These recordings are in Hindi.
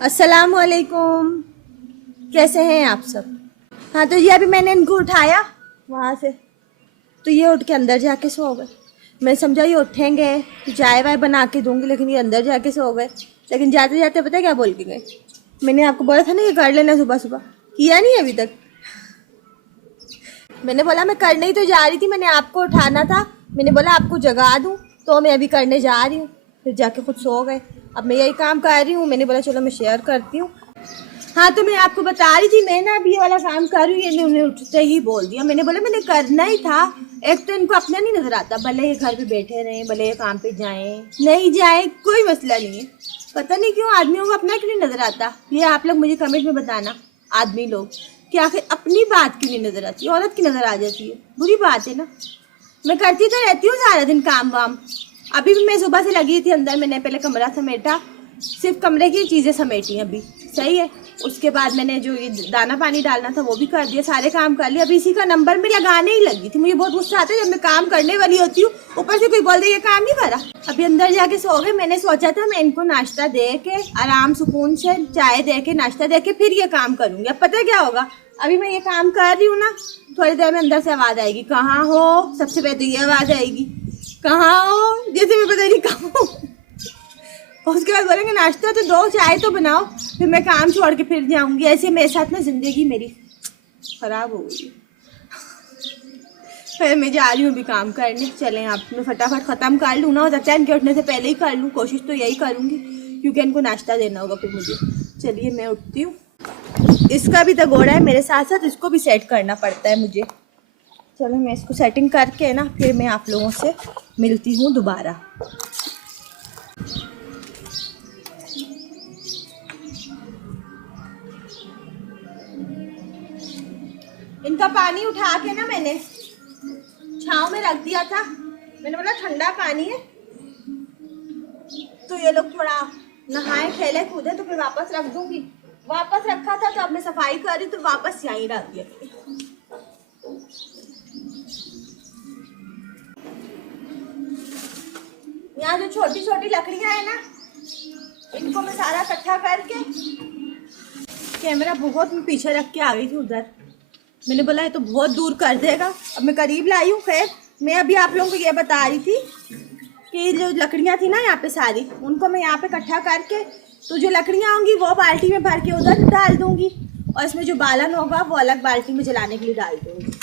अस्सलामुअलैकुम। कैसे हैं आप सब? हाँ, तो ये अभी मैंने इनको उठाया वहाँ से, तो ये उठ के अंदर जाके सो गए। मैं समझा ये उठेंगे तो चाय वाय बना के दूंगी, लेकिन ये अंदर जाके सो गए। लेकिन जाते जाते पता है क्या बोल के गए? मैंने आपको बोला था ना ये कर लेना सुबह सुबह, किया नहीं अभी तक। मैंने बोला मैं करने ही तो जा रही थी, मैंने आपको उठाना था, मैंने बोला आपको जगा दूँ, तो मैं अभी करने जा रही हूँ। फिर जाके खुद सो गए। अब मैं यही काम कर रही हूँ, मैंने बोला चलो मैं शेयर करती हूँ। हाँ, तो मैं आपको बता रही थी, मैं ना अभी ये वाला काम कर रही हूँ। इन्होंने उठते ही बोल दिया। मैंने बोला मैंने करना ही था। एक तो इनको अपना नहीं नजर आता, भले ये घर पे बैठे रहें, भले ये काम पे जाएं नहीं जाएं, कोई मसला नहीं है। पता नहीं क्यों आदमियों को अपना क्यों नहीं नजर आता। ये आप लोग मुझे कमेंट में बताना, आदमी लोग, कि आखिर अपनी बात क्यों नहीं नजर आती, औरत की नजर आ जाती है। बुरी बात है ना। मैं करती तो रहती हूँ सारा दिन काम वाम। अभी भी मैं सुबह से लगी थी अंदर, मैंने पहले कमरा समेटा, सिर्फ कमरे की चीज़ें समेटी अभी, सही है। उसके बाद मैंने जो ये दाना पानी डालना था वो भी कर दिया, सारे काम कर लिए। अभी इसी का नंबर में लगाने ही लगी थी। मुझे बहुत गुस्सा आता है जब मैं काम करने वाली होती हूँ, ऊपर से कोई बोल दे ये काम नहीं करा। अभी अंदर जाके सो गए। मैंने सोचा था मैं इनको नाश्ता दे के आराम सुकून से चाय दे के नाश्ता दे के फिर ये काम करूँगी। अब पता क्या होगा, अभी मैं ये काम कर रही हूँ ना, थोड़ी देर में अंदर से आवाज़ आएगी, कहाँ हो। सबसे पहले ये आवाज़ आएगी, कहाँ हो, जैसे मैं पता नहीं कहाँ हूँ। उसके बाद बोलेंगे नाश्ता तो दो, चाय तो बनाओ, फिर मैं काम छोड़ के फिर जाऊंगी। ऐसे मेरे साथ ना जिंदगी मेरी खराब हो गई। फिर मैं जा रही हूँ अभी काम करने। चलें आप, मैं फटाफट ख़त्म कर लूँ ना, हो सकता है इनके उठने से पहले ही कर लूँ, कोशिश तो यही करूँगी, क्योंकि इनको नाश्ता देना होगा फिर मुझे। चलिए मैं उठती हूँ। इसका भी तो घोड़ा है मेरे साथ साथ, इसको भी सेट करना पड़ता है मुझे। चलो मैं इसको सेटिंग करके ना फिर मैं आप लोगों से मिलती हूँ दोबारा। इनका पानी उठा के ना मैंने छाँव में रख दिया था। मैंने बोला ठंडा पानी है, तो ये लोग थोड़ा नहाए खेले कूदे, तो फिर वापस रख दूंगी। वापस रखा था तो अब मैं सफाई कर रही, तो वापस यहीं रख दिया। यहाँ जो छोटी छोटी लकड़ियाँ है ना, इनको मैं सारा इकट्ठा करके, कैमरा बहुत मैं पीछे रख के आ गई थी उधर। मैंने बोला ये तो बहुत दूर कर देगा, अब मैं करीब लाई हूँ। खैर मैं अभी आप लोगों को ये बता रही थी कि जो लकड़ियाँ थी ना यहाँ पे सारी, उनको मैं यहाँ पे इकट्ठा करके, तो जो लकड़ियाँ होंगी वो बाल्टी में भर के उधर डाल दूँगी, और इसमें जो बालन होगा वो अलग बाल्टी में जलाने के लिए डाल दूँगी।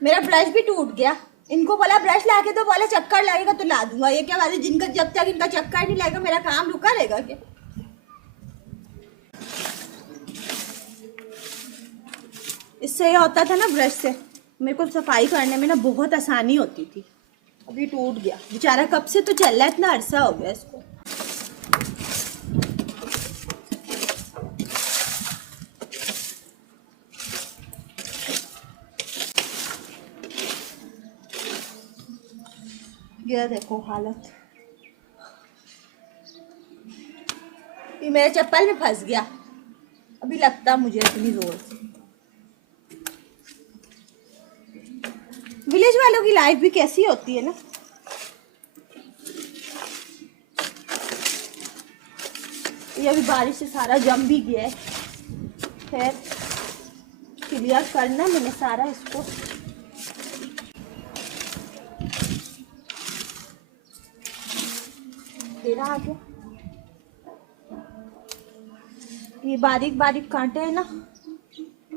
मेरा ब्रश भी टूट गया। इनको बोला ब्रश ला के, तो बोला चक्कर लगेगा तो ला दूंगा। ये क्या बात है, जिनका जब तक इनका चक्कर नहीं लगेगा मेरा काम रुका रहेगा क्या? इससे ये होता था ना, ब्रश से मेरे को सफाई करने में ना बहुत आसानी होती थी। अभी टूट गया बेचारा, कब से तो चल रहा है, इतना अरसा हो गया इसको। ये देखो हालत, ये मेरे चप्पल में फंस गया। अभी लगता मुझे इतनी जोर से। विलेज वालों की लाइफ भी कैसी होती है ना। ये अभी बारिश से सारा जम भी गया है। खैर क्लियर करना मैंने सारा इसको। तेरा आ गया। ये बारीक बारीक कांटे हैं ना,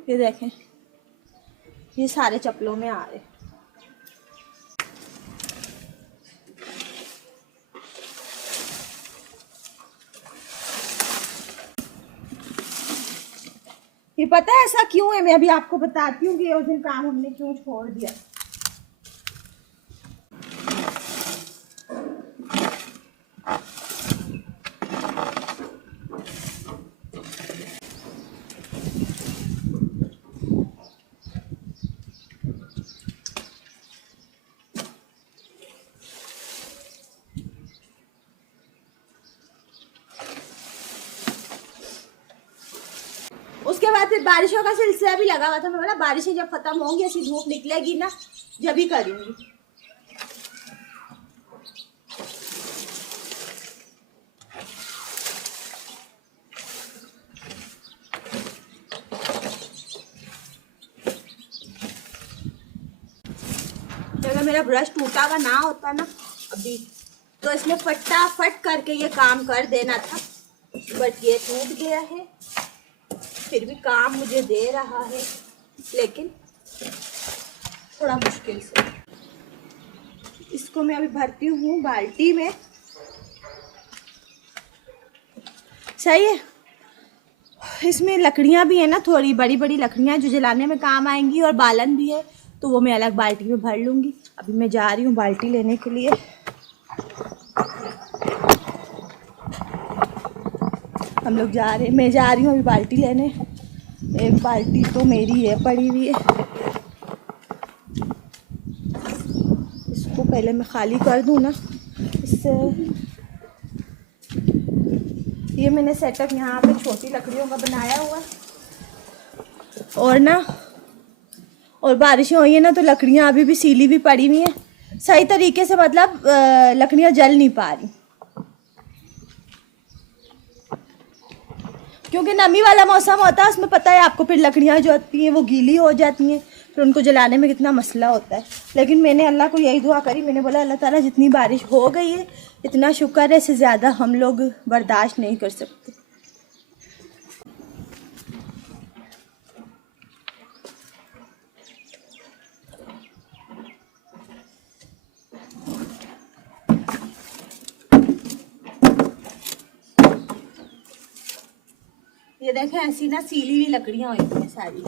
ये देखें, ये सारे चप्पलों में आ रहे। ये पता है ऐसा क्यों है, मैं अभी आपको बताती हूँ कि उस दिन काम हमने क्यों छोड़ दिया। उसके बाद फिर बारिशों का सिलसिला भी लगा हुआ था। मैं बोला बारिशें जब खत्म होंगी, ऐसी धूप निकलेगी ना, जब ही करूँगी। अगर मेरा ब्रश टूटा हुआ ना होता ना अभी, तो इसमें फटाफट करके ये काम कर देना था, बट ये टूट गया है। फिर भी काम मुझे दे रहा है, लेकिन थोड़ा मुश्किल से। इसको मैं अभी भरती हूँ बाल्टी में। सही है। इसमें लकड़ियाँ भी है ना, थोड़ी बड़ी बड़ी लकड़ियाँ जो जलाने में काम आएंगी, और बालन भी है, तो वो मैं अलग बाल्टी में भर लूँगी। अभी मैं जा रही हूँ बाल्टी लेने के लिए। हम लोग जा रहे हैं, मैं जा रही हूँ अभी बाल्टी लेने। एक बाल्टी तो मेरी है पड़ी हुई है, इसको पहले मैं खाली कर दूँ ना। इससे ये मैंने सेटअप यहाँ पे छोटी लकड़ियों का बनाया हुआ, और ना और बारिशें हुई है ना, तो लकड़ियाँ अभी भी सीली भी पड़ी हुई हैं सही तरीके से, मतलब लकड़ियाँ जल नहीं पा रही, क्योंकि नमी वाला मौसम होता है। उसमें पता है आपको, फिर लकड़ियाँ जो आती हैं वो गीली हो जाती हैं, फिर उनको जलाने में कितना मसला होता है। लेकिन मैंने अल्लाह को यही दुआ करी, मैंने बोला अल्लाह ताला जितनी बारिश हो गई है इतना शुक्र है, इससे ज़्यादा हम लोग बर्दाश्त नहीं कर सकते। ये देखें ऐसी ना सीली हुई लकड़ियाँ हुई हैं सारी,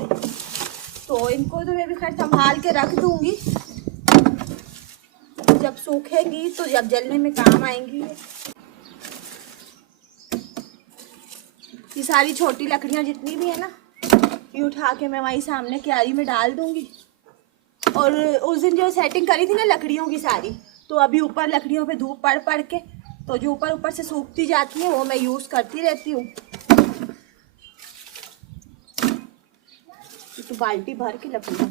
तो इनको तो मैं भी खैर संभाल के रख दूंगी, जब सूखेंगी तो जब जलने में काम आएंगी। ये सारी छोटी लकड़ियाँ जितनी भी है ना, ये उठा के मैं वहीं सामने क्यारी में डाल दूंगी। और उस दिन जो सेटिंग करी थी ना लकड़ियों की सारी, तो अभी ऊपर लकड़ियों पे धूप पड़ पड़ के, तो जो ऊपर ऊपर से सूखती जाती है वो मैं यूज़ करती रहती हूँ। तो बाल्टी भर के लकड़ियाँ,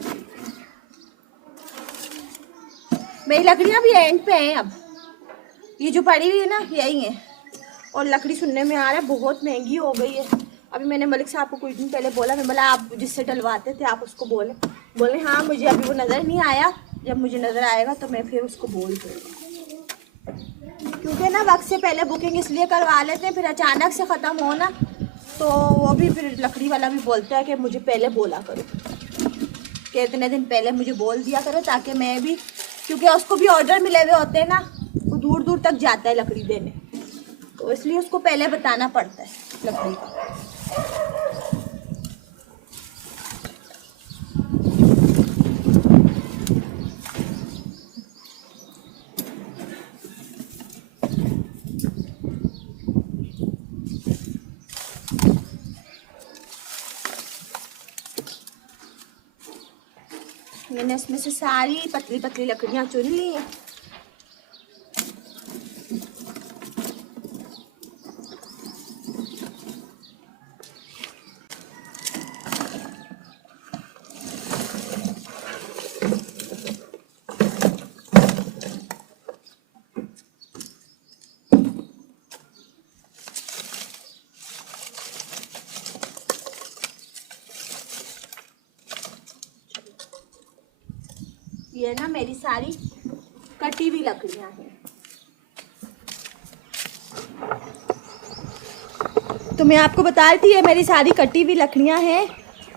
मेरी लकड़ियाँ भी एंड पे हैं। अब ये जो पड़ी हुई है ना यही है, और लकड़ी सुनने में आ रहा है बहुत महंगी हो गई है। अभी मैंने मलिक साहब को कुछ दिन पहले बोला, मैं बोला आप जिससे डलवाते थे आप उसको बोले हाँ मुझे अभी वो नज़र नहीं आया, जब मुझे नज़र आएगा तो मैं फिर उसको बोल दूँगी। क्योंकि ना वक्त से पहले बुकिंग इसलिए करवा लेते हैं, फिर अचानक से ख़त्म हो ना, तो वो भी फिर लकड़ी वाला भी बोलता है कि मुझे पहले बोला करो, कि इतने दिन पहले मुझे बोल दिया करो, ताकि मैं भी, क्योंकि उसको भी ऑर्डर मिले हुए होते हैं ना, वो दूर दूर तक जाता है लकड़ी देने, तो इसलिए उसको पहले बताना पड़ता है लकड़ी का। मैंने उसमें से सारी पतली पतली लकड़ियाँ चुन ली हैं। ये ना मेरी सारी कटी हुई लकड़ियाँ हैं। तो मैं आपको बता रही थी ये मेरी सारी कटी हुई लकड़ियाँ हैं।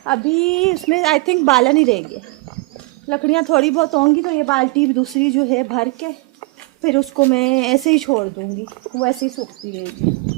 अभी उसमें आई थिंक बालन ही रह गए, लकड़ियाँ थोड़ी बहुत होंगी, तो ये बाल्टी दूसरी जो है भर के फिर उसको मैं ऐसे ही छोड़ दूँगी, वो ऐसे ही सूखती रहेगी।